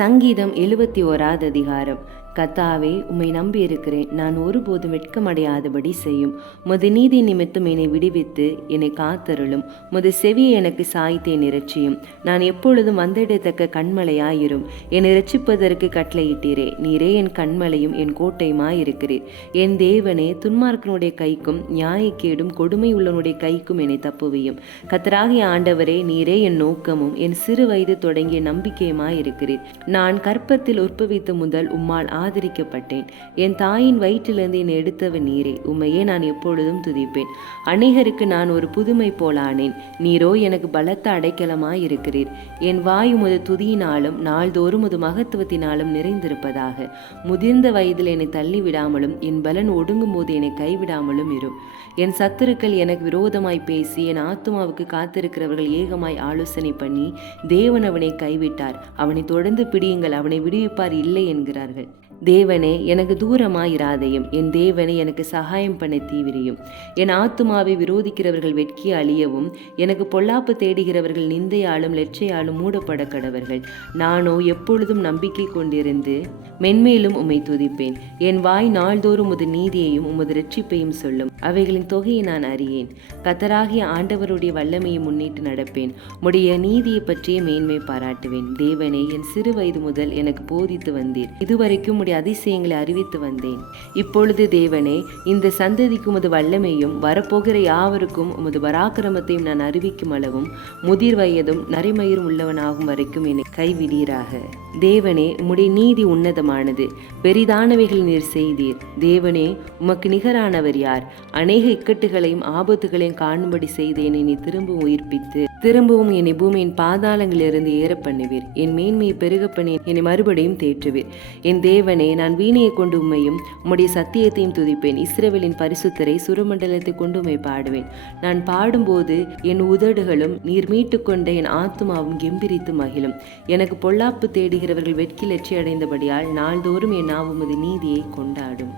சங்கீதம் 71 அதிகாரம். கர்த்தாவே, உம்மை நம்பியிருக்கிறேன். நான் ஒருபோதும் வெட்கமடையாதபடி செய்யும். உமது நீதி நிமித்தம் என்னை விடுவித்து என்னை காத்தருளும். உமது செவியை எனக்கு சாய்த்தே நிரட்சியும். நான் எப்பொழுதும் வந்திடத்தக்க கண்மலையாயிரும். என்னை இரட்சிப்பதற்கு கட்டளையிட்டீரே. நீரே என் கண்மலையும் என் கோட்டையுமாயிருக்கிறீர். என் தேவனே, துன்மார்க்கனுடைய கைக்கும் நியாயக்கேடும் கொடுமை உள்ளவனுடைய கைக்கும் என்னை தப்புவியும். கர்த்தராகிய ஆண்டவரே, நீரே என் நோக்கமும் என் சிறு வயது தொடங்கிய நம்பிக்கையுமாயிருக்கிறீர். நான் கற்பத்தில் உற்பவித்த முதல் உம்மால் ஆதரிக்கப்பட்டேன். என் தாயின் வயிற்றிலிருந்து என்னை எடுத்தவர் நீரே. உம்மையே நான் எப்பொழுதும் துதிப்பேன். அநேகருக்கு நான் ஒரு புதுமை போலானேன். நீரோ எனக்கு பலத்த அடைக்கலமாயிருக்கிறீர். என் வாய் உமது துதியினாலும் நாள்தோறும் உமது மகத்துவத்தினாலும் நிறைந்திருப்பதாக. முதிர்ந்த வயதில் என்னை தள்ளிவிடாமலும் என் பலன் ஒடுங்கும் போது என்னை கைவிடாமலும் இரும். என் சத்துருக்கள் எனக்கு விரோதமாய் பேசி என் ஆத்துமாவுக்கு காத்திருக்கிறவர்கள் ஏகமாய் ஆலோசனை பண்ணி, தேவன் அவனை கைவிட்டார், அவனை தொடர்ந்து பிடியுங்கள், அவனை விடுவிப்பார் இல்லை என்கிறார்கள். தேவனே, எனக்கு தூரமாயிராதையும். என் தேவனே, எனக்கு சகாயம் பண்ண தீவிரியும். என் ஆத்துமாவை விரோதிக்கிறவர்கள் வெட்கி அழியவும், எனக்கு பொல்லாப்பு தேடுகிறவர்கள் நிந்தையாலும் லெச்சையாலும் மூடப்பட கடவர்கள். நானோ எப்பொழுதும் நம்பிக்கை கொண்டிருந்து மென்மேலும் உம்மை துதிப்பேன். என் வாய் நாள்தோறும் உமது நீதியையும் உமது இரட்சிப்பையும் சொல்லும். அவைகளின் தொகையை நான் அறியேன். கர்த்தராகிய ஆண்டவருடைய வல்லமையை முன்னிட்டு நடப்பேன். உம்முடைய நீதியை பற்றிய மேன்மை பாராட்டுவேன். தேவனே, என் சிறு வயது முதல் எனக்கு போதித்து வந்தீர். இதுவரைக்கும் உம்முடைய அதிசயங்களை அறிவித்து வந்தேன். இப்பொழுது தேவனே, இந்த சந்ததிக்கு உமது வல்லமையும் வரப்போகிற யாவருக்கும் உமது பராக்கிரமத்தையும் நான் அறிவிக்கும் அளவும் முதிர் வயதும் நரைமயிரும் உள்ளவனாகும் வரைக்கும் என்னை கைவிடீராக. தேவனே, உம்முடைய நீதி உன்னதமானது. பெரிதானவைகள் நீர் செய்தீர். தேவனே, உமக்கு நிகரானவர் யார்? அநேக இக்கட்டுகளையும் ஆபத்துகளையும் காணும்படி செய்த என்னை நீ திரும்பவும் உயிர்ப்பித்து திரும்பவும் என்னை பூமியின் பாதாளங்களிலிருந்து ஏற பண்ணுவீர். என் மேன்மையை பெருக பண்ணி என்னை மறுபடியும் தேற்றுவீர். என் தேவனே, நான் வீணையை கொண்டு உம்மையும் உம்முடைய சத்தியத்தையும் துதிப்பேன். இஸ்ரவேலின் பரிசுத்தரை சுரமண்டலத்தை கொண்டு உம்மை பாடுவேன். நான் பாடும்போது என் உதடுகளும் நீர் மீட்டுக்கொண்ட என் ஆத்துமாவும் கெம்பிரித்து மகிழும். எனக்கு பொல்லாப்பு தேடுகிறவர்கள் வெட்கி லட்சி அடைந்தபடியால் நாள்தோறும் என் நாவு உமது நீதியை கொண்டாடும்.